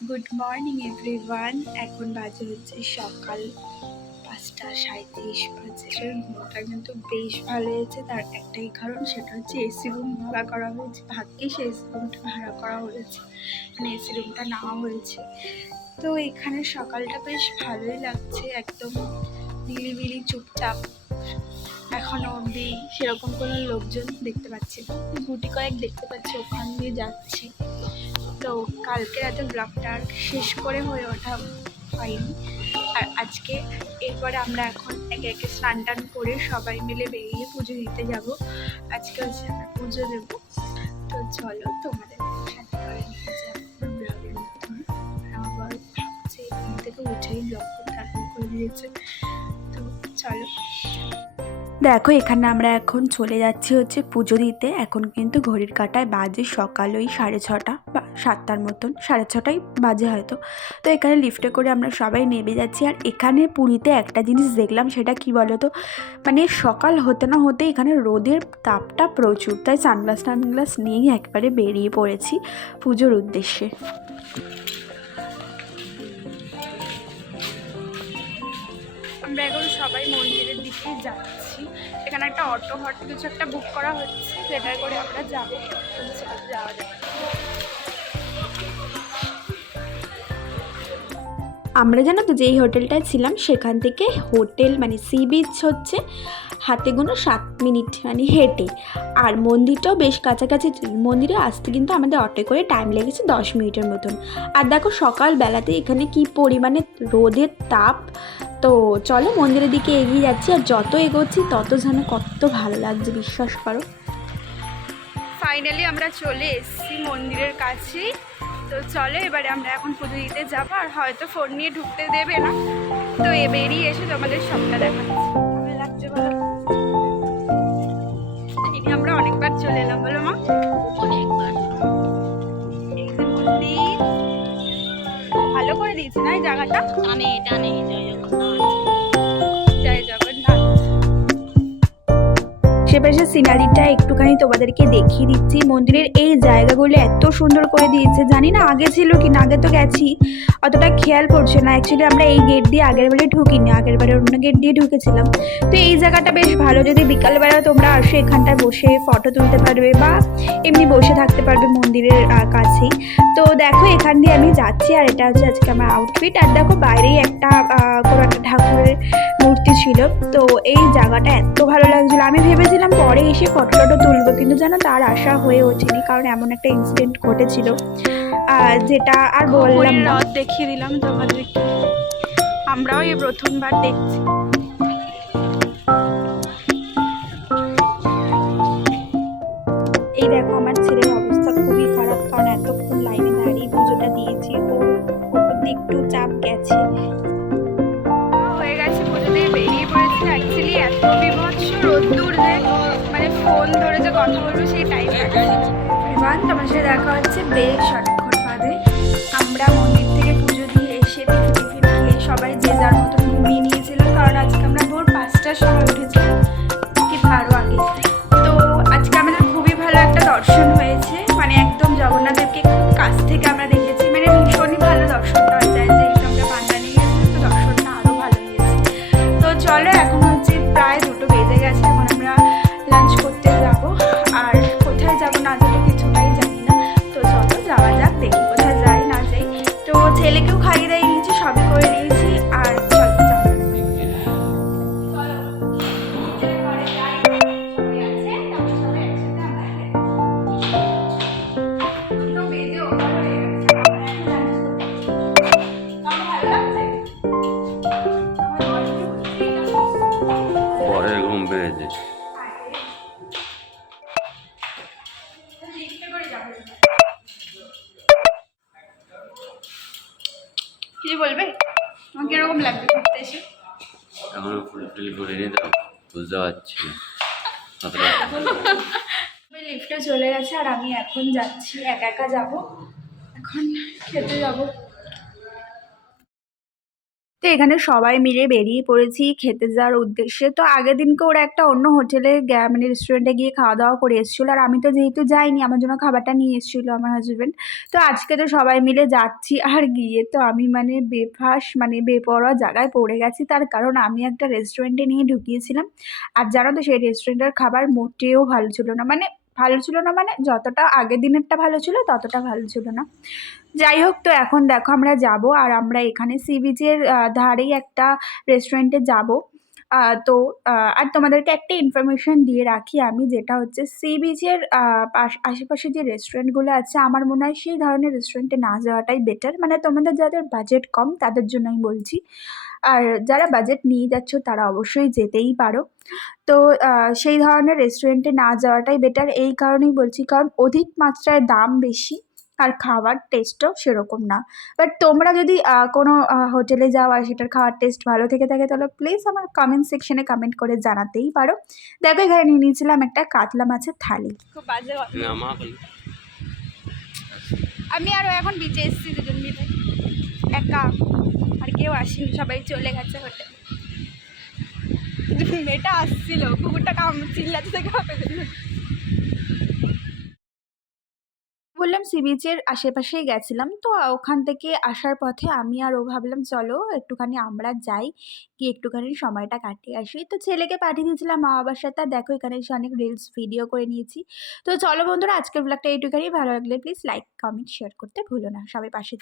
Good morning everyone এখন বাজে হচ্ছে সকাল পাঁচটা সাঁত্রিশ বাজে ঘুমটা কিন্তু বেশ ভালো হয়েছে। তার একটাই কারণ সেটা হচ্ছে এসি রুম ভাড়া করা হয়েছে। ভাগ্যে সে এসি রুমটা ভাড়া করা হয়েছে। মানে এসি রুমটা নেওয়া হয়েছে। তো এখানে সকালটা বেশ ভালোই লাগছে। একদম নিলিবিলি চুপচাপ। এখনও অবধি সেরকম কোনো লোকজন দেখতে পাচ্ছি না। গুটি কয়েক দেখতে পাচ্ছি, ওখান দিয়ে যাচ্ছি। তো কালকে রাতে ব্লগটা শেষ করে হয়ে ওঠা হয়নি। আর আজকে এরপরে আমরা এখন একে একে স্নান টান করে সবাই মিলে বেরিয়ে পুজো দিতে যাব। আজকে হচ্ছে আমরা পুজো দেবো। তো চলো তোমাদের ব্লগের থেকে তো চলো। দেখো, এখানে আমরা এখন চলে যাচ্ছি হচ্ছে পুজো দিতে। এখন কিন্তু ঘড়ির কাটায় বাজে সকাল ওই সাড়ে ছটা। সাতটার মতন, সাড়ে ছটাই বাজে হয়তো। তো এখানে লিফটে করে আমরা সবাই নেমে যাচ্ছি আর এখানে পুরীতে একটা জিনিস দেখলাম, সেটা কি বলো তো মানে সকাল হতে না হতে এখানে রোদের তাপটা প্রচুর, তাই সানগ্লাস টানগ্লাস নিয়েই একবারে বেরিয়ে পড়েছি পুজোর উদ্দেশ্যে। আমরা এখন সবাই মন্দিরের দিকে যাচ্ছি। এখানে একটা অটো হট কিছু একটা বুক করা হচ্ছে যেটার করে আমরা যাব। যাওয়া যাবে আমরা জানো তো যেই হোটেলটায় ছিলাম, সেখান থেকে হোটেল মানে সি বিচ হচ্ছে হাতে গোনো সাত মিনিট মানে হেঁটে। আর মন্দিরটাও বেশ কাছাকাছি। মন্দিরে আসতে কিন্তু আমাদের অটো করে টাইম লেগেছে দশ মিনিটের মতন। আর দেখো সকালবেলাতে এখানে কি পরিমাণে রোদের তাপ। তো চলো মন্দিরের দিকে এগিয়ে যাচ্ছি, আর যত এগোচ্ছি তত যেন কত ভালো লাগছে, বিশ্বাস করো। ফাইনালি আমরা চলে এসেছি মন্দিরের কাছে। তো চলো এবারে আমরা এখন পুজো দিতে যাব আর হয়তো ফোন নিয়ে ঢুকতে দেবে না। তো এ বেরিয়ে এসে তোমাদের সবটা দেখাচ্ছি। লাগছে বলো। আমরা অনেকবার চলে এলাম বলো মা। অনেকবার। ভালো করে দিয়েছে না এই জায়গাটা? টানে টানে জয় জগন্নাথ আশেপাশের সিনারিটা একটুখানি তোমাদেরকে দেখিয়ে দিচ্ছি। মন্দিরের এই জায়গাগুলো এত সুন্দর করে দিয়েছে। জানি না আগে ছিল কি না আগে তো গেছি। অতটা খেয়াল পড়ছে না। অ্যাকচুয়ালি আমরা এই গেট দিয়ে আগের বারে ঢুকিনি। আগের বারে অন্য গেট দিয়ে ঢুকেছিলাম। তো এই জায়গাটা বেশ ভালো। যদি বিকালবেলা তোমরা আসো এখানটায় বসে ফটো তুলতে পারবে বা এমনি বসে থাকতে পারবে মন্দিরের কাছেই। তো দেখো এখান দিয়ে আমি যাচ্ছি আর এটা হচ্ছে আজকে আমার আউটফিট আর দেখো বাইরেই একটা কোনো একটা ঠাকুরের মূর্তি ছিল। তো এই জায়গাটা এত ভালো লাগছিল। আমি ভেবেছিলাম পরে এসে ফটো টটো তুলবো কিন্তু যেন তার আশা হয়ে ওঠেনি কারণ এমন একটা ইনসিডেন্ট ঘটেছিল। যেটা আর বললাম না। দেখিয়ে দিলাম তোমাদেরকে। আমরাও এই প্রথমবার দেখছি। এই দেখো আমার ছেলের অবস্থা খুবই খারাপ কারণ এতক্ষণ লাইনে দাঁড়িয়ে পুজোটা দিয়েছি ও একটু চাপ গেছে। সাথে দেখা হচ্ছে বেশ অনেকক্ষণ বাদে। আমরা মন্দির থেকে পুজো দিয়ে এসে টিফিন টিফিন খেয়ে সবাই যে যার মতন ঘুমিয়ে নিয়েছিলাম কারণ আজকে আমরা ভোর পাঁচটার সময় কি বলবে? আমাকে কীরকম লাগবে ঘুরতে এসে? এখনও ফুলফিল করিনি তো বুঝতে পারছি লিফটে চলে গেছে আর আমি এখন যাচ্ছি একা একা যাব। এখন খেতে যাব। তো এখানে সবাই মিলে বেরিয়ে পড়েছি খেতে যাওয়ার উদ্দেশ্যে। তো আগের দিনকে ওরা একটা অন্য হোটেলে মানে রেস্টুরেন্টে গিয়ে খাওয়া দাওয়া করে এসেছিল। আর আমি তো যেহেতু যাইনি, আমার জন্য খাবারটা নিয়ে এসেছিল আমার হাজব্যান্ড তো আজকে তো সবাই মিলে যাচ্ছি আর গিয়ে তো আমি মানে বেফাস মানে বেপরোয়া জায়গায় পড়ে গেছি। তার কারণ আমি একটা রেস্টুরেন্টে নিয়ে ঢুকিয়েছিলাম। আর জানো তো সেই রেস্টুরেন্টের খাবার মোটেও ভালো ছিল না। মানে ভালো ছিল না মানে যতটা আগের দিনেরটা ভালো ছিল, ততটা ভালো ছিল না। যাই হোক তো এখন দেখো আমরা যাব আর আমরা এখানে সি বিচের ধারেই একটা রেস্টুরেন্টে যাব। তো আর তোমাদেরকে একটা ইনফরমেশন দিয়ে রাখি আমি, যেটা হচ্ছে সি বিচের পাশ, আশেপাশে যে রেস্টুরেন্টগুলো আছে, আমার মনে হয় সেই ধরনের রেস্টুরেন্টে না যাওয়াটাই বেটার মানে তোমাদের যাদের বাজেট কম, তাদের জন্য আমি বলছি। আর যারা বাজেট নিয়ে যাচ্ছ, তারা অবশ্যই যেতেই পারো। তো সেই ধরনের রেস্টুরেন্টে না যাওয়াটাই বেটার এই কারণেই বলছি, কারণ অধিক মাত্রায় দাম বেশি। আর খাওয়ার টেস্টও সেরকম না। বাট তোমরা যদি কোনো হোটেলে যাও আর সেটার খাওয়ার টেস্ট ভালো থেকে থাকে তাহলে প্লিজ আমার কমেন্ট সেকশনে কমেন্ট করে জানাতেই পারো। দেখো এখানে নিয়ে নিয়েছিলাম একটা কাতলা মাছের থালি। খুব বাজে না মা বলি। আমি আরও এখন বিচে এসেছি দুজন মিলে। একা আর কেউ আসেনি সবাই চলে গেছে হোটেল মেয়েটা আসছিল কুকুরটা কাম চিল্লাতে থেকে বললাম সি বিচের আশেপাশেই গেছিলাম। তো ওখান থেকে আসার পথে আমি আর ও ভাবলাম, চলো একটুখানি আমরা যাই কি একটুখানি সময়টা কাটিয়ে আসি। তো ছেলেকে পাঠিয়ে দিয়েছিলাম মা বাবার সাথে। দেখো, এখানে এসে অনেক রিলস ভিডিও করে নিয়েছি। তো চলো বন্ধুরা, আজকের ব্লগটা এইটুখানি। ভালো লাগলে প্লিজ লাইক কমেন্ট শেয়ার করতে ভুলো না। সবাই পাশে